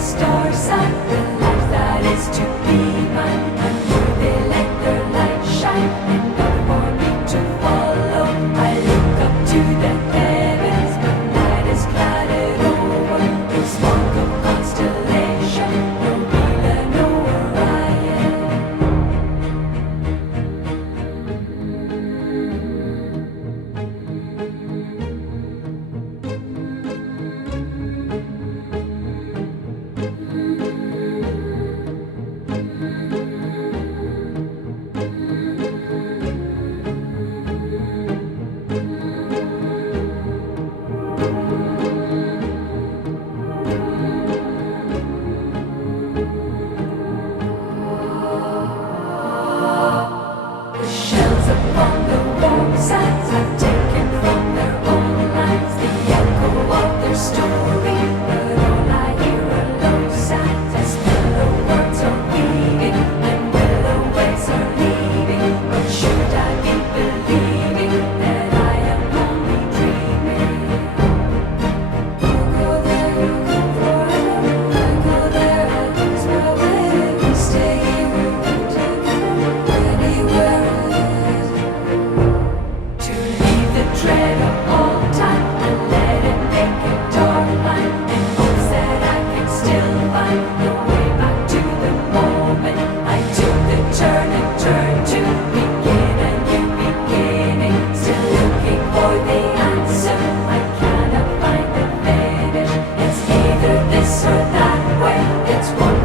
stars and the life that is to be mine. And will they let their light shine enough for me to follow? I look up to the heavens, but night is clouded over. No smoke of constellation, no Vela, no Orion. The shells upon the warm sands have taken from their own lands the echo of their story, but all I hear are low sounds as willow words are weaving and willow waves are leaving. But should I be believing that I am only dreaming? You go there, you go forever. I go there, I lose my way. We stay here, we go together, anywhere it is. To leave the dread of all time and let it make a dark line, in hopes that I can still find the way back to the moment I took the turn and turned to begin a new beginning. Still looking for the answer, I cannot find the finish. It's either this or that way, it's one